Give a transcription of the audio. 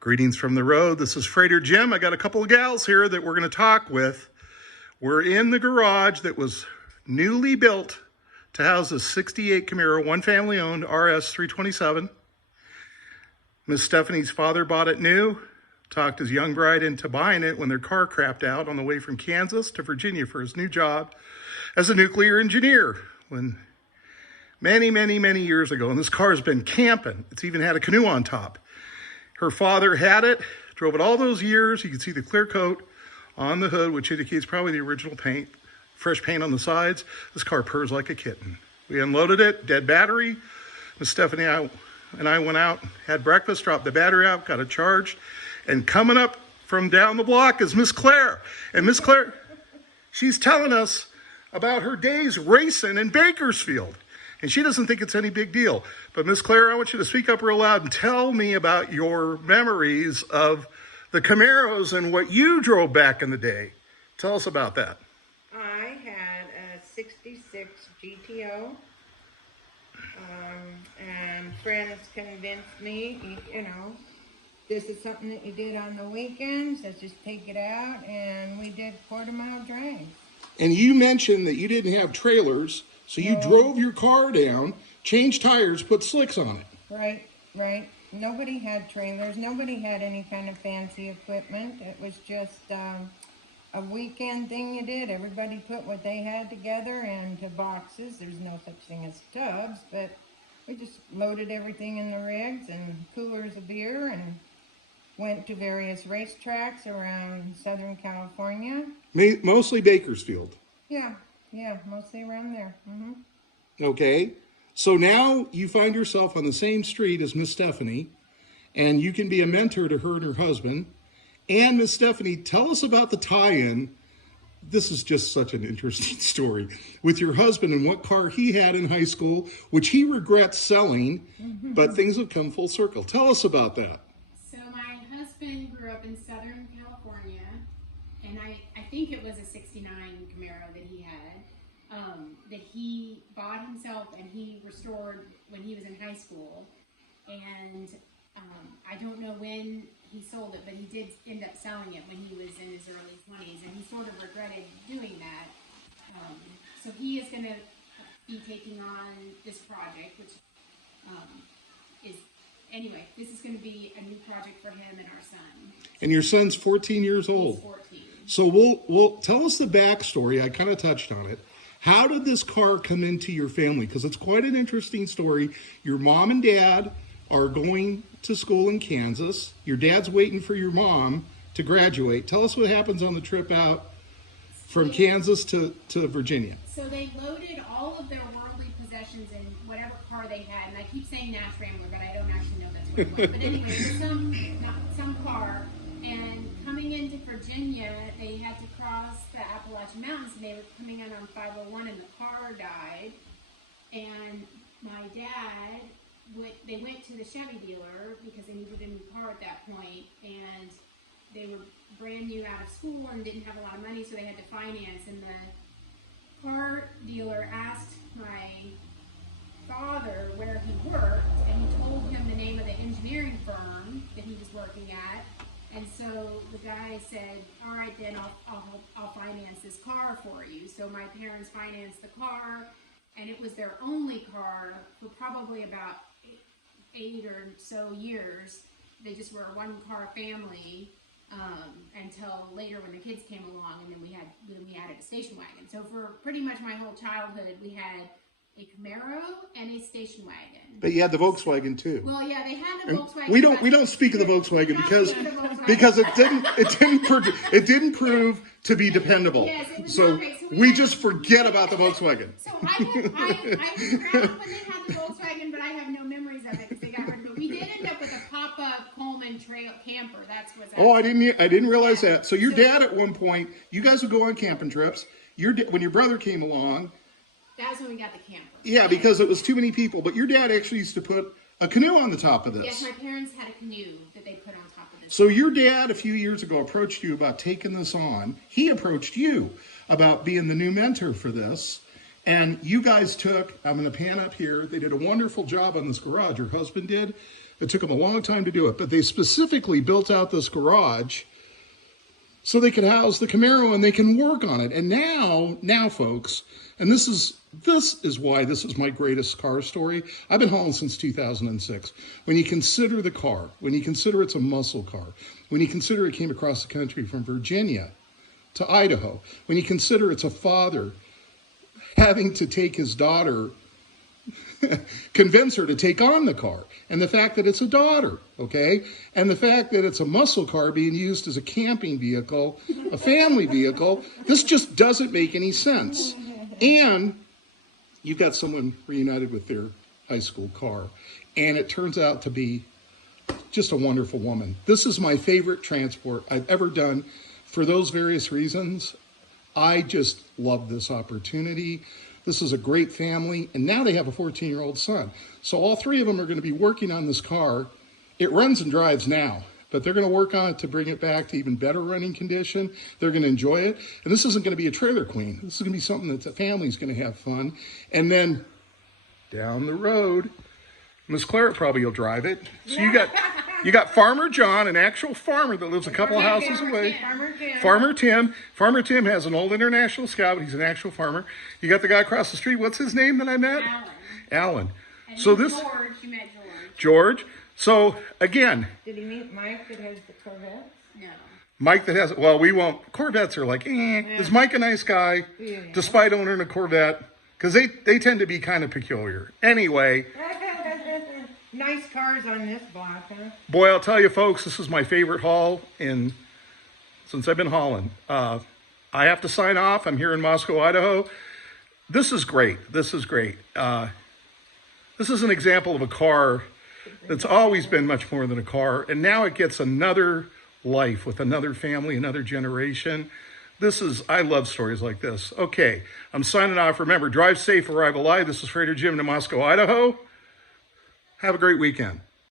Greetings from the road. This is Freighter Jim. I got a couple of gals here that we're going to talk with. We're in the garage that was newly built to house a 68 Camaro, one family owned RS 327. Miss Stephanie's father bought it new, talked his young bride into buying it when their car crapped out on the way from Kansas to Virginia for his new job as a nuclear engineer when many years ago. And this car's been camping. It's even had a canoe on top. Her father had it, drove it all those years. You can see the clear coat on the hood, which indicates probably the original paint, fresh paint on the sides. This car purrs like a kitten. We unloaded it, dead battery. Miss Stephanie and I went out, had breakfast, dropped the battery out, got it charged. And coming up from down the block is Miss Claire. And Miss Claire, she's telling us about her days racing in Bakersfield. And she doesn't think it's any big deal. But Miss Claire, I want you to speak up real loud and tell me about your memories of the Camaros and what you drove back in the day. Tell us about that. I had a 66 GTO. And friends convinced me, this is something that you did on the weekends. Let's just take it out. And we did quarter-mile drives. And you mentioned that you didn't have trailers. So you drove your car down, changed tires, put slicks on it. Right. Nobody had trailers. Nobody had any kind of fancy equipment. It was just a weekend thing you did. Everybody put what they had together into boxes. There's no such thing as tubs, but we just loaded everything in the rigs and coolers of beer and went to various racetracks around Southern California. Mostly Bakersfield. Yeah, mostly around there. Okay, so now you find yourself on the same street as Miss Stephanie, and you can be a mentor to her and her husband. And Miss Stephanie, tell us about the tie-in. This is just such an interesting story with your husband and what car he had in high school, which he regrets selling, but things have come full circle. Tell us about that. So my husband grew up in Southern California, and I think it was a 69 Camaro that he had. That he bought himself and he restored when he was in high school. And I don't know when he sold it, but he did end up selling it when he was in his early 20s, and he sort of regretted doing that. So he is going to be taking on this project, which anyway, this is going to be a new project for him and our son. And your son's 14 years old. He's 14. So we'll tell us the backstory. I kind of touched on it. How did this car come into your family? Because it's quite an interesting story. Your mom and dad are going to school in Kansas. Your dad's waiting for your mom to graduate. Tell us what happens on the trip out from Kansas to Virginia. So they loaded all of their worldly possessions in whatever car they had. And I keep saying Nash Rambler, but I don't actually know that's what it was. But anyway, it was some car. And coming into Virginia, they had to cross the Appalachian Mountains, and they were coming in on 501, and the car died. And my dad, they went to the Chevy dealer because they needed a new car at that point, and they were brand new out of school and didn't have a lot of money, so they had to finance. And the car dealer asked my father where he worked, and he told him the name of the engineering firm that he was working at. And so the guy said, all right, then I'll finance this car for you. So my parents financed the car, and it was their only car for probably about 8 or so years. They just were a one-car family until later when the kids came along, and then we added a station wagon. So for pretty much my whole childhood, we had a Camaro and a station wagon. But you had the Volkswagen too. Well, yeah, they had the Volkswagen. We don't speak of the Volkswagen because it didn't prove to be dependable. Yes, it was so great. So we just forget about the Volkswagen. So I was around when they had the Volkswagen, but I have no memories of it because they got rid of it. But we did end up with a pop-up Coleman trail camper. That's what's. Oh, I didn't realize that. So your dad at one point, you guys would go on camping trips. When your brother came along. That's when we got the camper. Yeah, because it was too many people. But your dad actually used to put a canoe on the top of this. Yes, my parents had a canoe that they put on top of this. So your dad, a few years ago, approached you about taking this on. He approached you about being the new mentor for this. And you guys took, I'm going to pan up here, they did a wonderful job on this garage, your husband did. It took them a long time to do it, but they specifically built out this garage so they could house the Camaro and they can work on it. And now folks, and this is why this is my greatest car story. I've been hauling since 2006. When you consider the car, when you consider it's a muscle car, when you consider it came across the country from Virginia to Idaho, when you consider it's a father having to take his daughter, convince her to take on the car, and the fact that it's a daughter, okay, and the fact that it's a muscle car being used as a camping vehicle, a family vehicle, this just doesn't make any sense. And you've got someone reunited with their high school car, and it turns out to be just a wonderful woman. This is my favorite transport I've ever done for those various reasons. I just love this opportunity. This is a great family, and now they have a 14-year-old son. So all three of them are going to be working on this car. It runs and drives now, but they're going to work on it to bring it back to even better running condition. They're going to enjoy it. And this isn't going to be a trailer queen. This is going to be something that the family's going to have fun. And then down the road, Miss Claire probably will drive it. So you got Farmer John, an actual farmer that lives a couple of houses away. Farmer Tim. Farmer Tim has an old International Scout. He's an actual farmer. You got the guy across the street. What's his name that I met? Alan. And So then this George, you met George. George. So again, Did he meet Mike that has the Corvette? No. Mike that has, well, we won't, Corvettes are like, Is Mike a nice guy, despite owning a Corvette? Because they tend to be kind of peculiar. Anyway, Nice cars on this block, huh? boy, I'll tell you folks, this is my favorite haul since I've been hauling. I have to sign off. I'm here in Moscow, Idaho. This is great. This is great. This is an example of a car that's always been much more than a car, and now it gets another life with another family, another generation. I love stories like this. Okay, I'm signing off. Remember, drive safe, arrive alive. This is Freighter Jim in Moscow, Idaho. Have a great weekend.